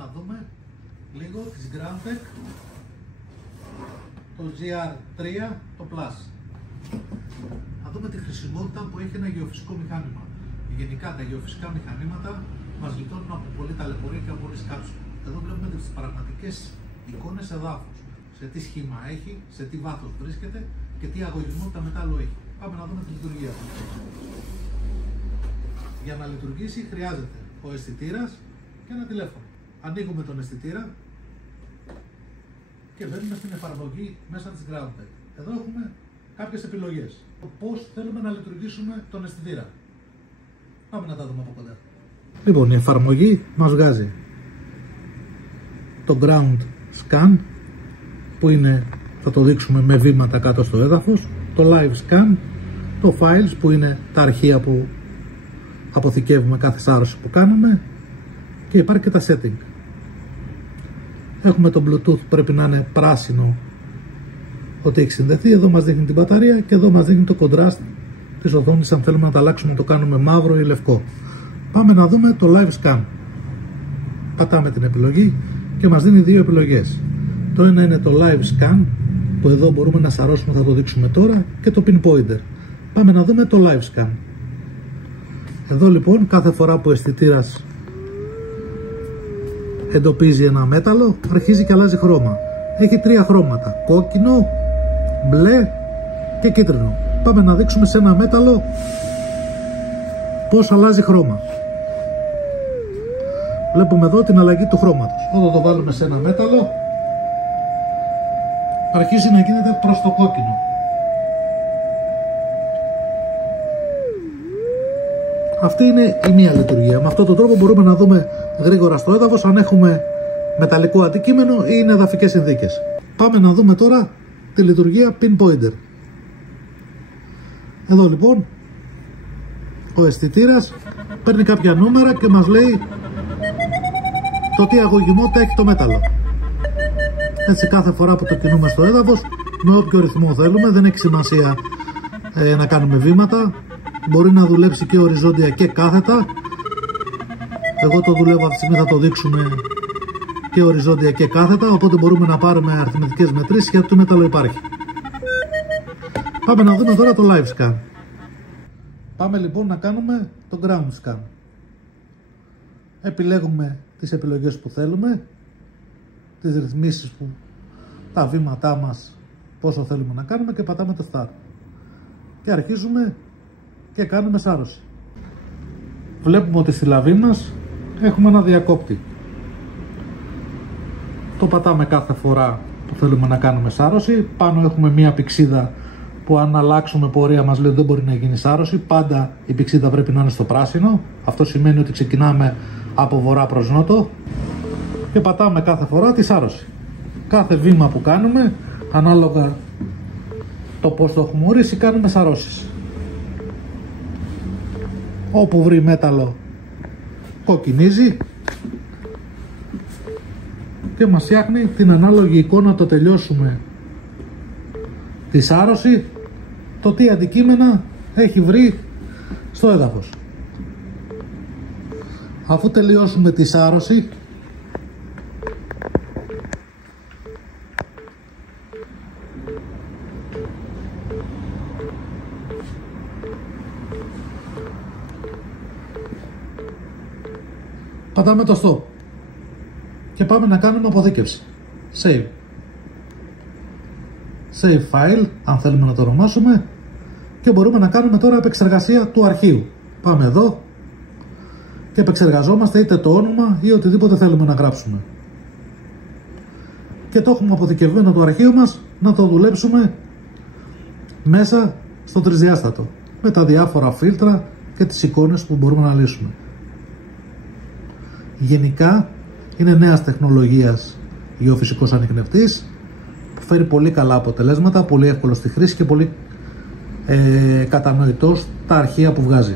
να δούμε λίγο της Groundtec, το GR3, το Plus. Να δούμε τη χρησιμότητα που έχει ένα γεωφυσικό μηχάνημα. Γενικά τα γεωφυσικά μηχανήματα μας γλιτώνουν από πολλή ταλαιπωρία και από πολλές κάψεις. Εδώ βλέπουμε τις πραγματικές εικόνες εδάφους. Σε τι σχήμα έχει, σε τι βάθος βρίσκεται και τι αγωγισμότητα μετάλλου έχει. Πάμε να δούμε τη λειτουργία του. Για να λειτουργήσει χρειάζεται ο αισθητήρας και ένα τηλέφωνο. Ανοίγουμε τον αισθητήρα και μπαίνουμε στην εφαρμογή μέσα της Groundtec. Εδώ έχουμε κάποιες επιλογές. Πώς θέλουμε να λειτουργήσουμε τον αισθητήρα. Πάμε να τα δούμε από κοντά. Λοιπόν, η εφαρμογή μας βγάζει το Ground Scan που είναι, θα το δείξουμε με βήματα κάτω στο έδαφος, το Live Scan, το Files που είναι τα αρχεία που αποθηκεύουμε κάθε σάρωση που κάνουμε και υπάρχει και τα Setting. Έχουμε το Bluetooth που πρέπει να είναι πράσινο ότι έχει συνδεθεί, εδώ μας δείχνει την μπαταρία και εδώ μας δείχνει το contrast της οθόνης αν θέλουμε να τα αλλάξουμε, το κάνουμε μαύρο ή λευκό. Πάμε να δούμε το Live Scan. Πατάμε την επιλογή και μας δίνει δύο επιλογές. Το ένα είναι το Live Scan που εδώ μπορούμε να σαρώσουμε, θα το δείξουμε τώρα, και το Pinpointer. Πάμε να δούμε το Live Scan. Εδώ λοιπόν κάθε φορά που ο αισθητήρας εντοπίζει ένα μέταλλο αρχίζει και αλλάζει χρώμα. Έχει τρία χρώματα, κόκκινο, μπλε και κίτρινο. Πάμε να δείξουμε σε ένα μέταλλο πώς αλλάζει χρώμα. Βλέπουμε εδώ την αλλαγή του χρώματος. Όταν το βάλουμε σε ένα μέταλλο αρχίζει να γίνεται προς το κόκκινο. Αυτή είναι η μία λειτουργία. Με αυτόν τον τρόπο μπορούμε να δούμε γρήγορα στο έδαφος αν έχουμε μεταλλικό αντικείμενο ή είναι εδαφικές συνθήκες. Πάμε να δούμε τώρα τη λειτουργία Pinpointer. Εδώ λοιπόν ο αισθητήρας παίρνει κάποια νούμερα και μας λέει το τι αγωγημότητα έχει το μέταλλο. Έτσι κάθε φορά που το κινούμε στο έδαφος με όποιο ρυθμό θέλουμε, δεν έχει σημασία να κάνουμε βήματα, μπορεί να δουλέψει και οριζόντια και κάθετα. Εγώ το δουλεύω αυτή τη στιγμή, θα το δείξουμε και οριζόντια και κάθετα, οπότε μπορούμε να πάρουμε αριθμητικές μετρήσεις γιατί το μέταλλο υπάρχει. Πάμε να δούμε τώρα το Live Scan. Πάμε λοιπόν να κάνουμε το Ground Scan. Επιλέγουμε τις επιλογές που θέλουμε, τις ρυθμίσεις που, τα βήματά μας, πόσο θέλουμε να κάνουμε και πατάμε το Start. Και αρχίζουμε και κάνουμε σάρωση. Βλέπουμε ότι στη λαβή μας έχουμε ένα διακόπτη. Το πατάμε κάθε φορά που θέλουμε να κάνουμε σάρωση. Πάνω έχουμε μία πηξίδα που αν αλλάξουμε πορεία μας λέει δεν μπορεί να γίνει σάρωση. Πάντα η πηξίδα πρέπει να είναι στο πράσινο. Αυτό σημαίνει ότι ξεκινάμε από βορρά προς νότο και πατάμε κάθε φορά τη σάρωση. Κάθε βήμα που κάνουμε, ανάλογα το πώς το έχουμε ορίσει, κάνουμε σαρώσεις. Όπου βρει μέταλλο κοκκινίζει και μας φτιάχνει την ανάλογη εικόνα, το τελειώσουμε τη σάρωση, το τι αντικείμενα έχει βρει στο έδαφος. Αφού τελειώσουμε τη σάρωση πατάμε το stop και πάμε να κάνουμε αποθήκευση. Save. Save file, αν θέλουμε να το ονομάσουμε, και μπορούμε να κάνουμε τώρα επεξεργασία του αρχείου. Πάμε εδώ και επεξεργαζόμαστε είτε το όνομα ή οτιδήποτε θέλουμε να γράψουμε. Και το έχουμε αποθηκευμένο το αρχείο μας να το δουλέψουμε μέσα στο τρισδιάστατο με τα διάφορα φίλτρα και τις εικόνες που μπορούμε να λύσουμε. Γενικά είναι νέας τεχνολογίας γεωφυσικός ανιχνευτής που φέρει πολύ καλά αποτελέσματα, πολύ εύκολο στη χρήση και πολύ κατανοητός τα αρχεία που βγάζει.